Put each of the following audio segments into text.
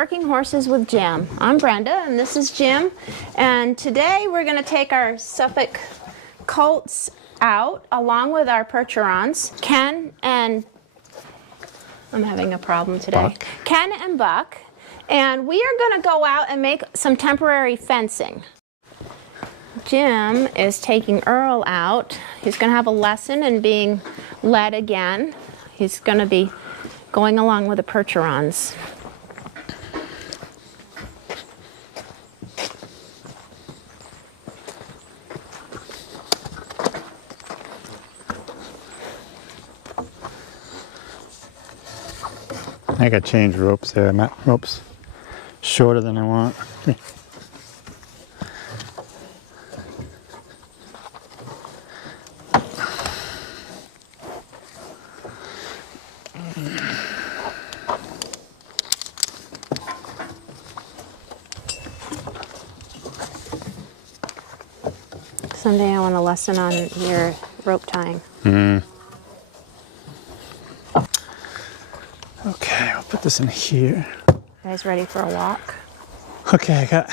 Working Horses with Jim. I'm Brenda and this is Jim, and today we're going to take our Suffolk colts out along with our Percherons, Ken and I'm having a problem today. Buck. Ken and Buck, and we are going to go out and make some temporary fencing. Jim is taking Earl out. He's going to have a lesson in being led again. He's going to be going along with the Percherons. I gotta change ropes there. Ropes shorter than I want. Someday I want a lesson on your rope tying. Okay, I'll put this in here. You guys ready for a walk? Okay, I got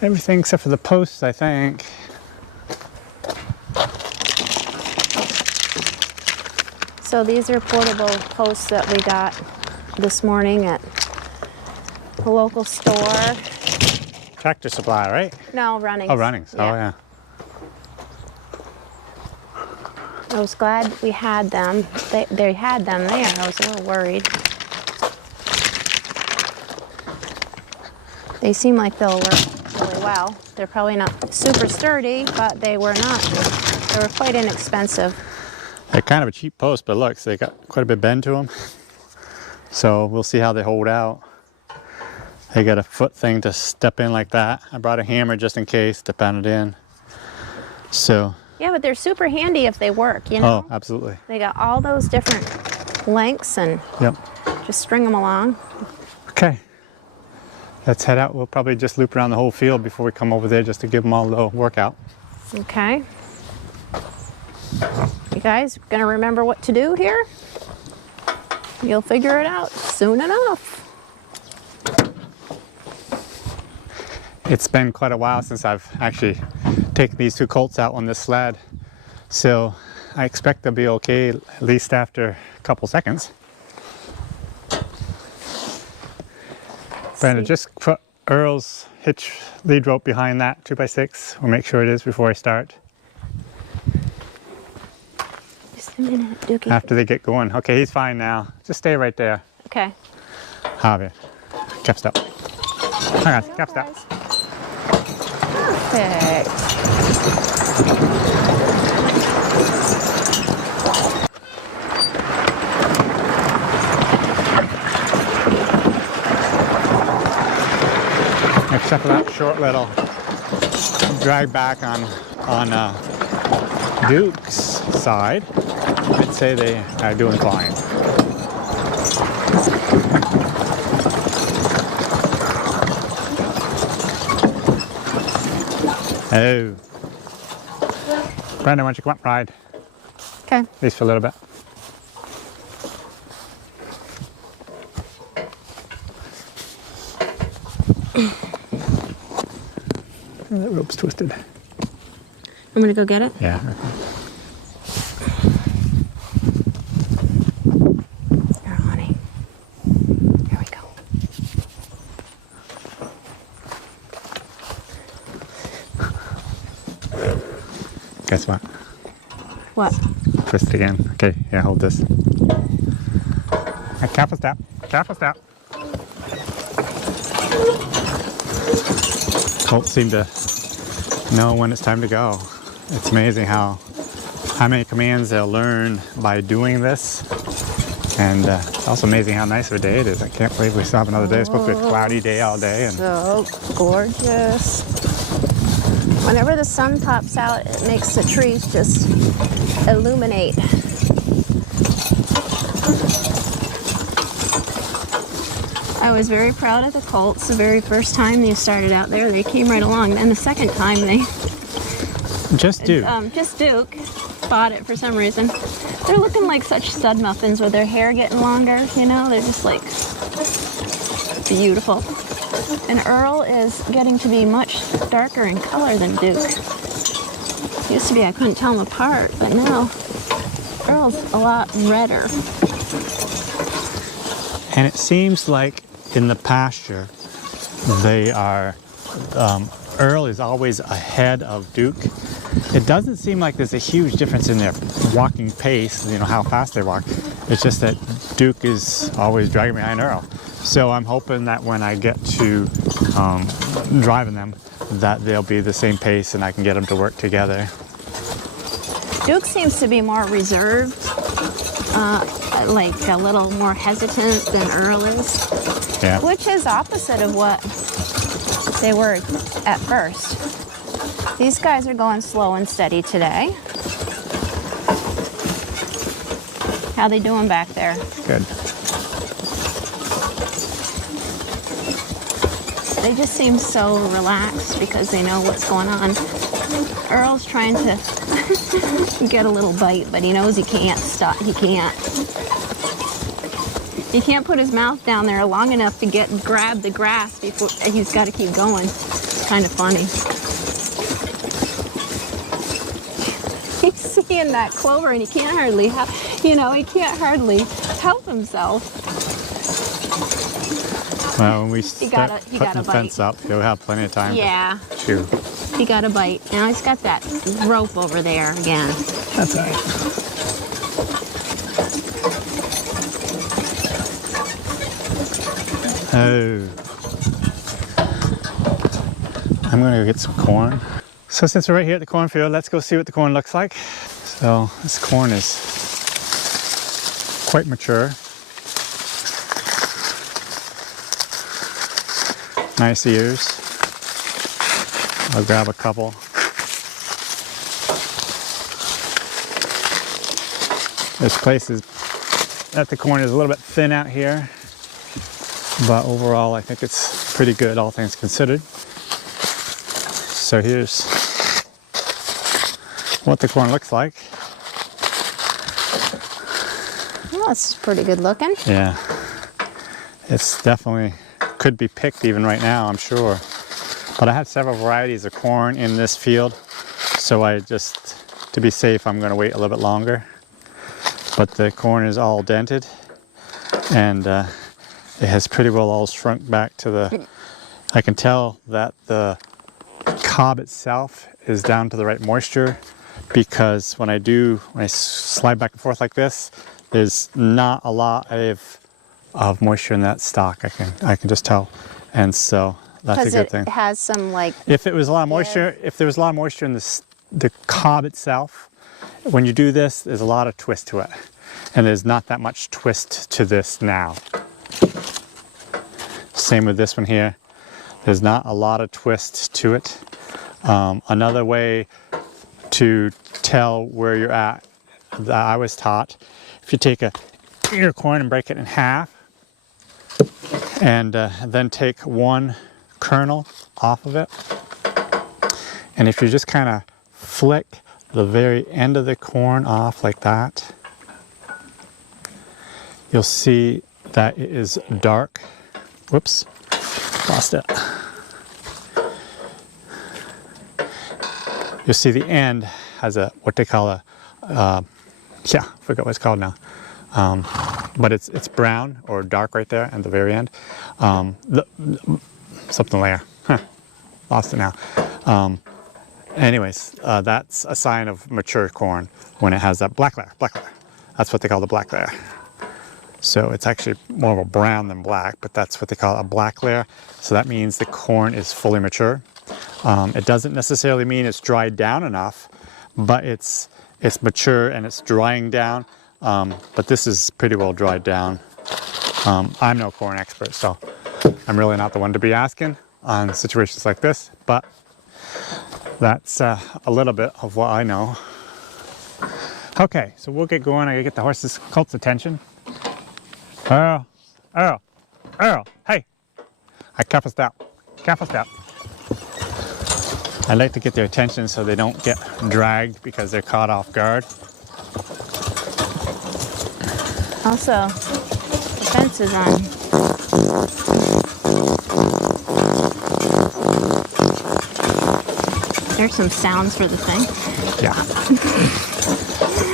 everything except for the posts, I think. So these are portable posts that we got this morning at the local store. Tractor Supply, right? No, Runnings. Oh, Runnings. Yeah. Oh, yeah. I was glad we had them. They had them there. I was a little worried. They seem like they'll work really well. They're probably not super sturdy, but they were quite inexpensive. They're kind of a cheap post, but look, so they got quite a bit of bend to them. So we'll see how they hold out. They got a foot thing to step in like that. I brought a hammer just in case to pound it in. So. Yeah, but they're super handy if they work, you know? Oh, absolutely. They got all those different lengths and Yep. just string them along. Okay. Let's head out. We'll probably just loop around the whole field before we come over there just to give them all a little workout. Okay. You guys gonna remember what to do here? You'll figure it out soon enough. It's been quite a while since I've actually taken these two colts out on this sled, so I expect they'll be okay at least after a couple seconds. Brenda, just put Earl's hitch lead rope behind that 2x6. We'll make sure it is before I start. Just a minute, Dookie. After they get going. Okay, he's fine now. Just stay right there. Okay. Javier, cap step. Hang on, cap step. Perfect. Except for that short little drag back on Duke's side, I'd say they are doing fine. Oh. Brenda, why don't you come up, ride? Okay. At least for a little bit. Oh, that rope's twisted. I'm gonna go get it. Yeah. Here, honey. Here we go. Guess what? What? Twist it again. Okay, yeah, hold this. Careful step. Careful step. Colts seem to know when it's time to go. It's amazing how many commands they'll learn by doing this. And it's also amazing how nice of a day it is. I can't believe we still have another day. It's supposed to be a cloudy day all day. And So gorgeous. Whenever the sun pops out, it makes the trees just illuminate. I was very proud of the colts the very first time they started out there. They came right along. And the second time they just Duke. Just Duke bought it for some reason. They're looking like such stud muffins with their hair getting longer, you know? They're just like Beautiful. And Earl is getting to be much darker in color than Duke. Used to be I couldn't tell them apart, but now Earl's a lot redder. And it seems like in the pasture, they are, Earl is always ahead of Duke. It doesn't seem like there's a huge difference in their walking pace, you know, how fast they walk. It's just that Duke is always dragging behind Earl. So I'm hoping that when I get to driving them, that they'll be the same pace and I can get them to work together. Duke seems to be more reserved, like a little more hesitant than Earl is. Yeah. Which is opposite of what they were at first. These guys are going slow and steady today. How they doing back there? Good. They just seem so relaxed because they know what's going on. Earl's trying to get a little bite, but he knows he can't stop. He can't put his mouth down there long enough to grab the grass before he's got to keep going. It's kind of funny. He's seeing that clover and he can't hardly help himself. Well, when we start he putting the fence up, he'll have plenty of time to chew. He got a bite. Now he's got that rope over there again. That's all right. Oh. I'm going to go get some corn. So since we're right here at the cornfield, let's go see what the corn looks like. So this corn is quite mature. Nice ears. I'll grab a couple. This place is, that the corn is a little bit thin out here, but overall I think it's pretty good, all things considered. So here's what the corn looks like. Well, that's pretty good looking. Yeah, it's definitely could be picked even right now, I'm sure. But I have several varieties of corn in this field, so I just, to be safe, I'm going to wait a little bit longer. But the corn is all dented, and it has pretty well all shrunk back to the, I can tell that the cob itself is down to the right moisture, because when I slide back and forth like this, there's not a lot of moisture in that stalk. I can just tell, and so that's a good thing. It has some like. If it was a lot of moisture, if there was a lot of moisture in the cob itself, when you do this, there's a lot of twist to it, and there's not that much twist to this now. Same with this one here. There's not a lot of twist to it. Another way to tell where you're at that I was taught, if you take a ear of corn and break it in half, and then take one kernel off of it, and if you just kind of flick the very end of the corn off like that, you'll see that it is dark. Whoops, lost it. You'll see the end has what they call I forgot what it's called now. But it's brown or dark right there at the very end. Something there. Lost it now. Anyways, that's a sign of mature corn when it has that black layer. That's what they call the black layer. So it's actually more of a brown than black, but that's what they call a black layer. So that means the corn is fully mature. It doesn't necessarily mean it's dried down enough, but it's mature and it's drying down. But this is pretty well dried down. I'm no corn expert, so I'm really not the one to be asking on situations like this, but that's a little bit of what I know. Okay, so we'll get going. I gotta get the horse's colt's attention. Earl, hey! Careful step. I like to get their attention so they don't get dragged because they're caught off guard. Also, the fence is on. There's some sounds for the thing. Yeah.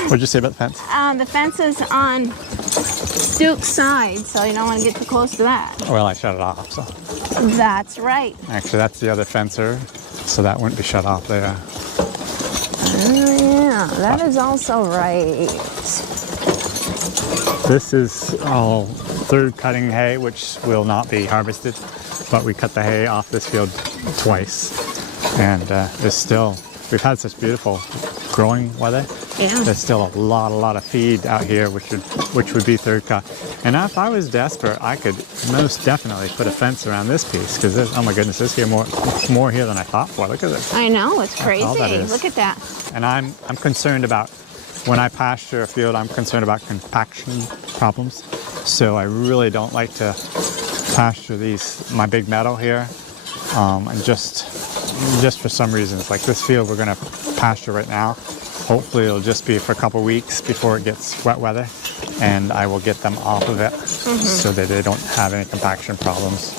What'd you say about the fence? The fence is on Duke's side, so you don't want to get too close to that. Well, I shut it off, so. That's right. Actually, that's the other fencer, so that wouldn't be shut off there. Yeah, that is also right. This is all third cutting hay, which will not be harvested, but we cut the hay off this field twice. And there's still, we've had such beautiful growing weather. Yeah. There's still a lot of feed out here, which would be third cut. And if I was desperate, I could most definitely put a fence around this piece, because oh my goodness, there's here more here than I thought for. Look at this. I know, it's crazy. all that is. Look at that. And I'm concerned about, when I pasture a field, I'm concerned about compaction problems. So I really don't like to pasture my big meadow here, and just for some reasons. Like this field we're going to pasture right now. Hopefully it'll just be for a couple weeks before it gets wet weather, and I will get them off of it so that they don't have any compaction problems.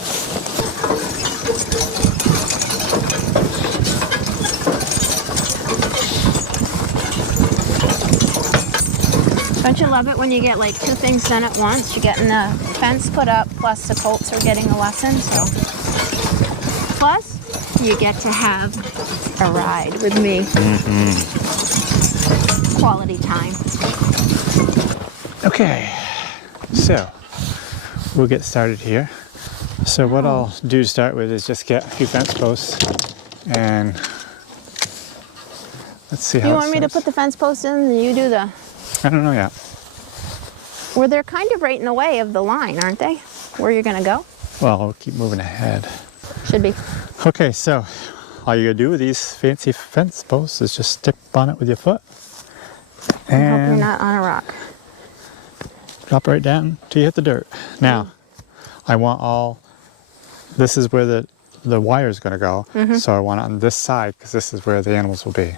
Don't you love it when you get like two things done at once? You're getting the fence put up, plus the colts are getting a lesson, so. Plus, you get to have a ride with me. Quality time. Okay, so we'll get started here. So what I'll do to start with is just get a few fence posts, and let's see how You it want me to starts. put the fence posts in and you do the... I don't know yet. Well, they're kind of right in the way of the line, aren't they? Where you're gonna go? Well, we'll keep moving ahead. Should be. Okay, so all you gotta do with these fancy fence posts is just stick on it with your foot I hope you're and not on a rock. drop it right down till you hit the dirt. Now, I want this is where the wire is gonna go, so I want it on this side because this is where the animals will be.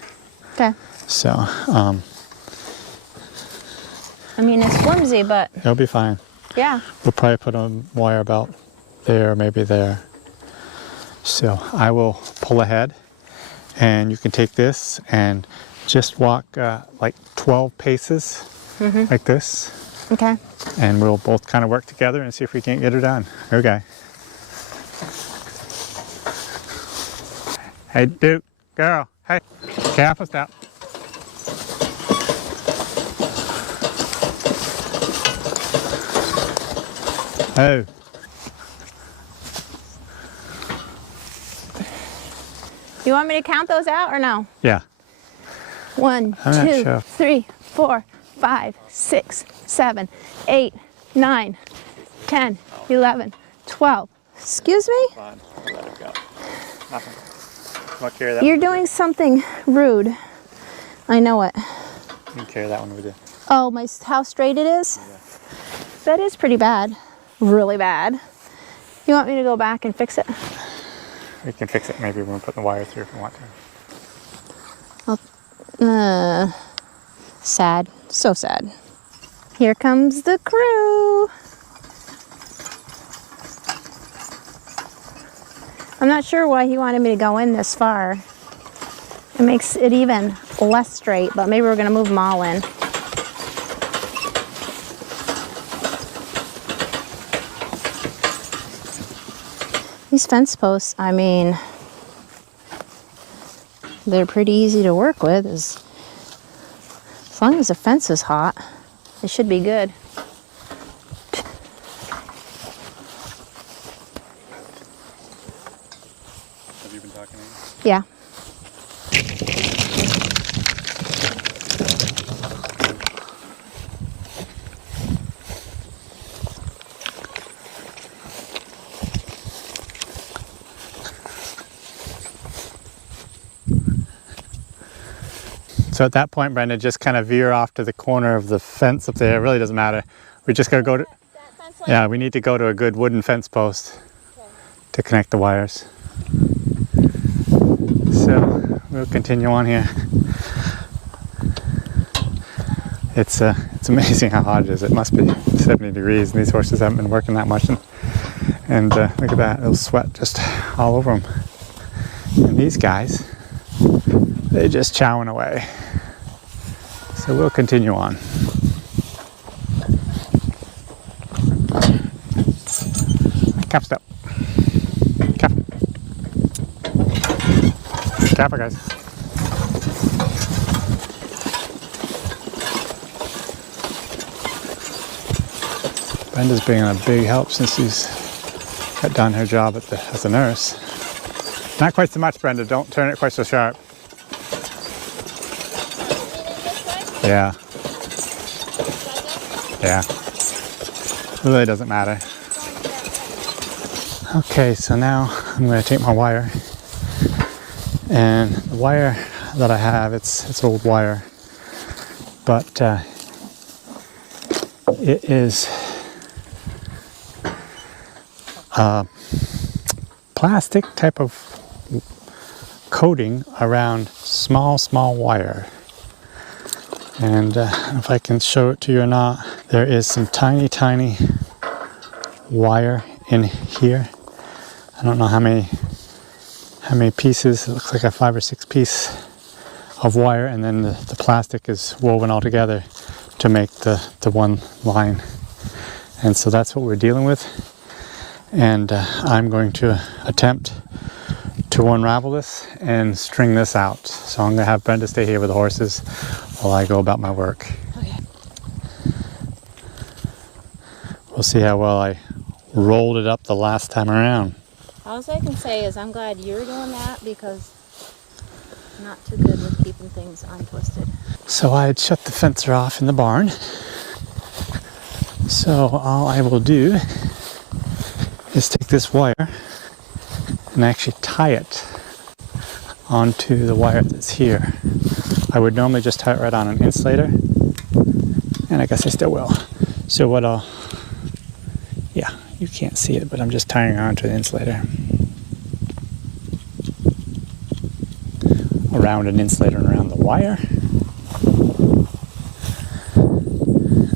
Okay. So, I mean, it's flimsy, but it'll be fine. yeah. We'll probably put a wire about there, maybe there. So I will pull ahead, and you can take this and just walk like 12 paces like this, Okay. and we'll both kind of work together and see if we can't get her done. Okay. Hey, Duke, girl, hey, careful step. Oh. You want me to count those out or no? Yeah. 1, I'm not 2, sure. 3, 4, 5, 6, 7, 8, 9, 10, 11, 12. Excuse me? Fine, I'll let it go. Nothing. Want to carry that You're one? doing something rude. I know it. You can carry that one with you. Oh, how straight it is? That is pretty bad. Really bad. You want me to go back and fix it? We can fix it maybe when we put the wire through if we want to. Sad. So sad. Here comes the crew. I'm not sure why he wanted me to go in this far. It makes it even less straight, but maybe we're going to move them all in. These fence posts, I mean, they're pretty easy to work with. As long as the fence is hot, it should be good. Have you been talking to him? Yeah. So at that point, Brenda, just kind of veer off to the corner of the fence up there. It really doesn't matter. We just got to go to, yeah, we need to go to a good wooden fence post to connect the wires. So we'll continue on here. It's amazing how hot it is. It must be 70 degrees, and these horses haven't been working that much. And look at that, little sweat just all over them. And these guys, They're just chowing away. So we'll continue on. Careful, step. Careful. Careful, guys. Brenda's being a big help since she's got done her job as a nurse. Not quite so much, Brenda. Don't turn it quite so sharp. Yeah. Yeah. It really doesn't matter. Okay, so now I'm going to take my wire. And the wire that I have, it's old wire. But it is plastic type of coating around small wire. And I don't know if I can show it to you or not. There is some tiny wire in here. I don't know how many pieces. It looks like a 5 or 6 piece of wire, and then the plastic is woven all together to make the one line. And so that's what we're dealing with. And I'm going to attempt to unravel this and string this out. So I'm going to have Brenda stay here with the horses while I go about my work. Okay. We'll see how well I rolled it up the last time around. All I can say is I'm glad you're doing that, because I'm not too good with keeping things untwisted. So I had shut the fencer off in the barn. So all I will do is take this wire and actually tie it onto the wire that's here. I would normally just tie it right on an insulator, and I guess I still will. So what yeah, you can't see it, but I'm just tying it onto the insulator. Around an insulator and around the wire.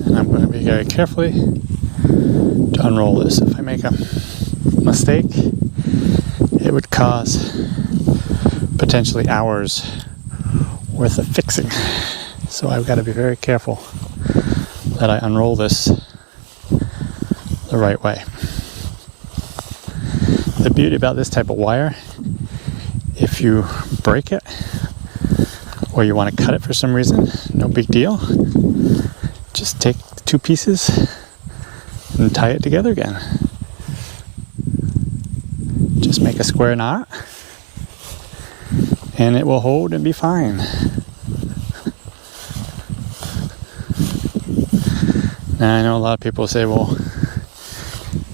And I'm going to be very carefully to unroll this. If I make a mistake, it would cause potentially hours worth of fixing. So I've got to be very careful that I unroll this the right way. The beauty about this type of wire, if you break it or you want to cut it for some reason, no big deal. Just take the 2 pieces and tie it together again. Just make a square knot and it will hold and be fine. Now I know a lot of people say, well,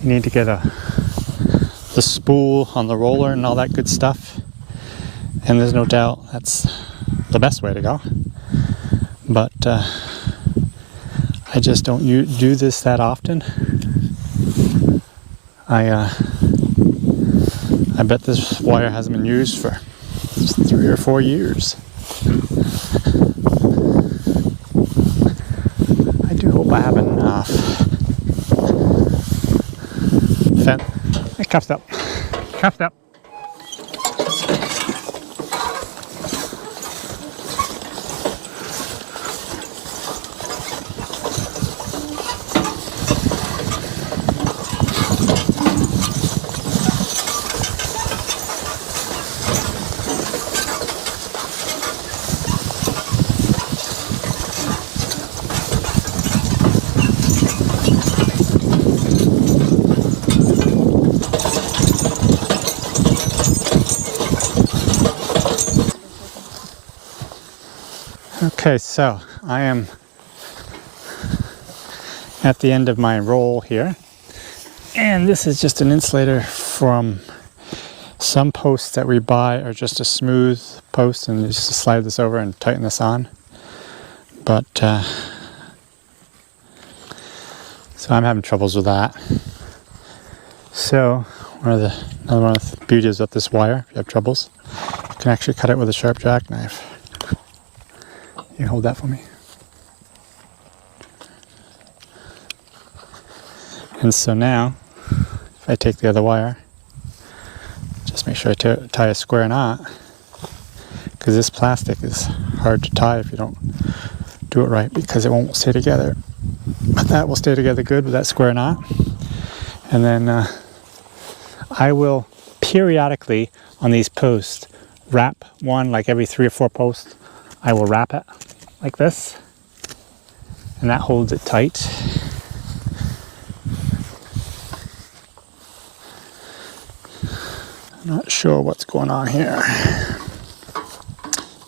you need to get the spool on the roller and all that good stuff. And there's no doubt that's the best way to go. But I just don't do this that often. I bet this wire hasn't been used for 3 or 4 years. I do hope I have enough. Cuffed up. Cuffed up. Okay, so I am at the end of my roll here, and this is just an insulator from some posts that we buy are just a smooth post, and you just slide this over and tighten this on. But so I'm having troubles with that. So another one of the beauties of this wire, if you have troubles, you can actually cut it with a sharp jackknife. You hold that for me. And so now, if I take the other wire, just make sure I tie a square knot, because this plastic is hard to tie if you don't do it right, because it won't stay together. But that will stay together good with that square knot. And then I will periodically on these posts wrap one, like every 3 or 4 posts. I will wrap it like this, and that holds it tight. I'm not sure what's going on here.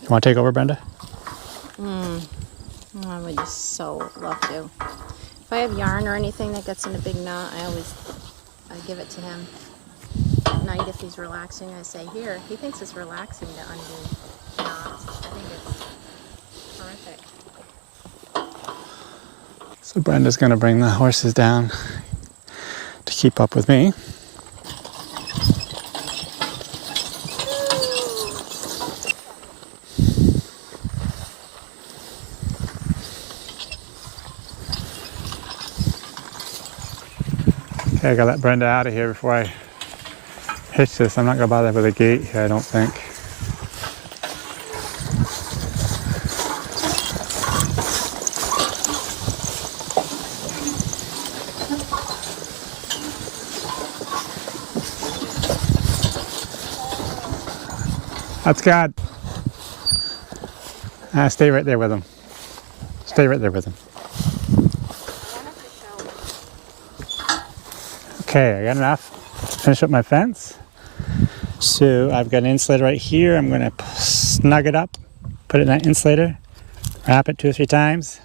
You want to take over, Brenda? I would just so love to. If I have yarn or anything that gets in a big knot, I give it to him. At night, if he's relaxing, I say, here. He thinks it's relaxing to undo knots. I think it's horrific. So Brenda's going to bring the horses down to keep up with me. Okay, I gotta let Brenda out of here before I hitch this. I'm not gonna bother with a gate here, I don't think. That's God. Stay right there with him. Stay right there with him. Okay, I got enough. Finish up my fence. So I've got an insulator right here. I'm gonna snug it up, put it in that insulator, wrap it 2 or 3 times.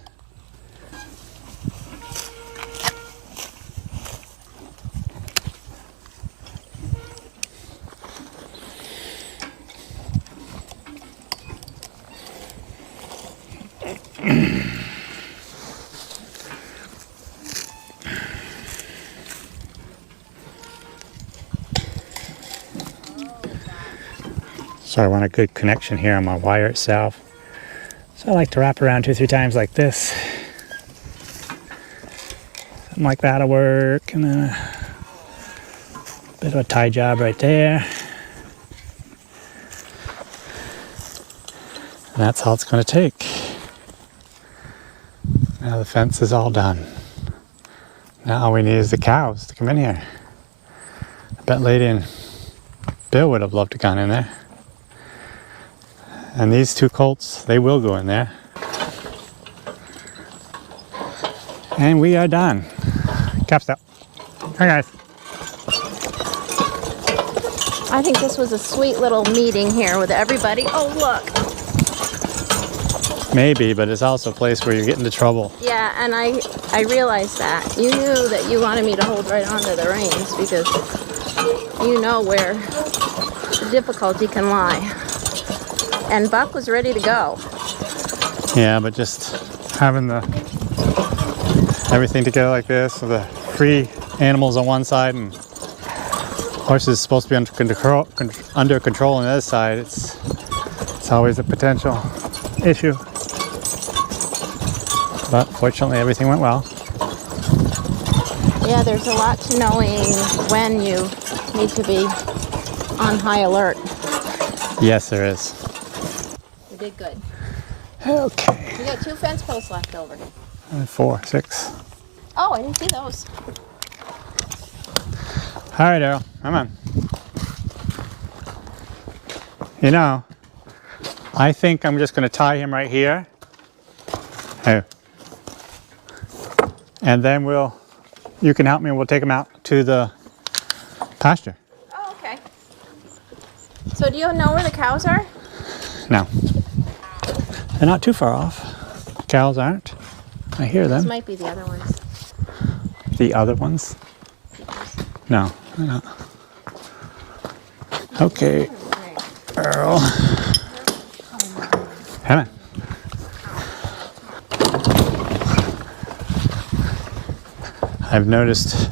So I want a good connection here on my wire itself. So I like to wrap around 2 or 3 times like this. Something like that'll work. And then a bit of a tie job right there. And that's all it's going to take. Now the fence is all done. Now all we need is the cows to come in here. I bet Lady and Bill would have loved to have gone in there. And these 2 colts, they will go in there. And we are done. Cap step. Hi guys. I think this was a sweet little meeting here with everybody. Oh, look. Maybe, but it's also a place where you get into trouble. Yeah, and I realized that. You knew that you wanted me to hold right onto the reins because you know where the difficulty can lie. And Buck was ready to go. Yeah, but just having the everything together like this, with the free animals on one side and horses supposed to be under control on the other side, it's always a potential issue. But fortunately, everything went well. Yeah, there's a lot to knowing when you need to be on high alert. Yes, there is. You did good. Okay. You got 2 fence posts left over. 4, 6. Oh, I didn't see those. All right, Earl, come on. You know, I think I'm just going to tie him right here. Oh. And then you can help me and we'll take him out to the pasture. Oh, okay. So do you know where the cows are? No. They're not too far off. Cows aren't. I hear them. These might be the other ones. The other ones? No, they're not. Okay, Earl. Come on. I've noticed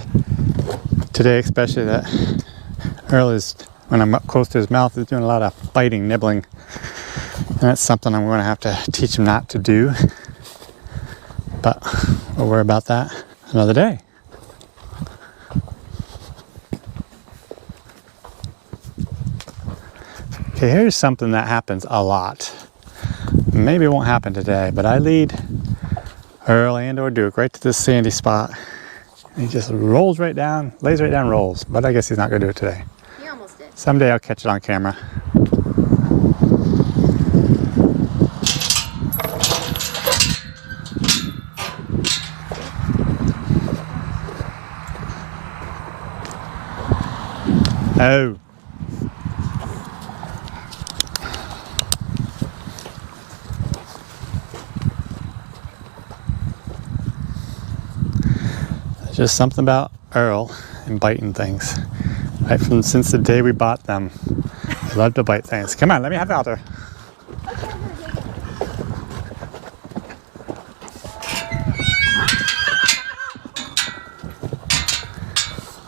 today especially that Earl is, when I'm up close to his mouth, is doing a lot of biting, nibbling. And that's something I'm going to have to teach him not to do. But we'll worry about that another day. Okay, here's something that happens a lot. Maybe it won't happen today, but I lead Earl and or Duke right to this sandy spot. And he just rolls right down, lays right down, rolls. But I guess he's not gonna do it today. He almost did. Someday I'll catch it on camera. Oh. There's just something about Earl and biting things. Right from since the day we bought them. They love to bite things. Come on, let me have out there.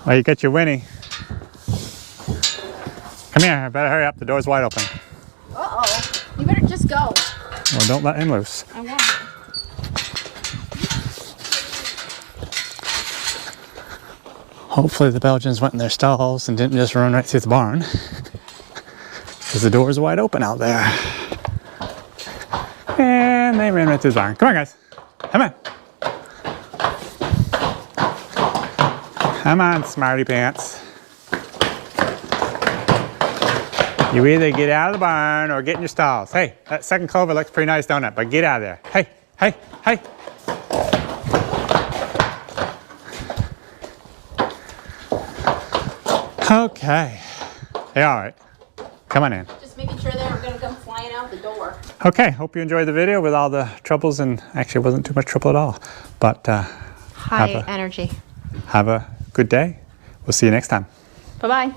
Well, you got your Winnie. Come here, I better hurry up, the door's wide open. Uh-oh, you better just go. Well, don't let him loose. I won't. Hopefully the Belgians went in their stalls and didn't just run right through the barn. Because the door's wide open out there. And they ran right through the barn. Come on, guys. Come on. Come on, smarty pants. You either get out of the barn or get in your stalls. Hey, that second clover looks pretty nice, don't it? But get out of there. Hey, hey, hey. Okay. Hey, all right. Come on in. Just making sure they aren't going to come flying out the door. Okay, hope you enjoyed the video with all the troubles, and actually it wasn't too much trouble at all. But High energy. have a good day. We'll see you next time. Bye-bye.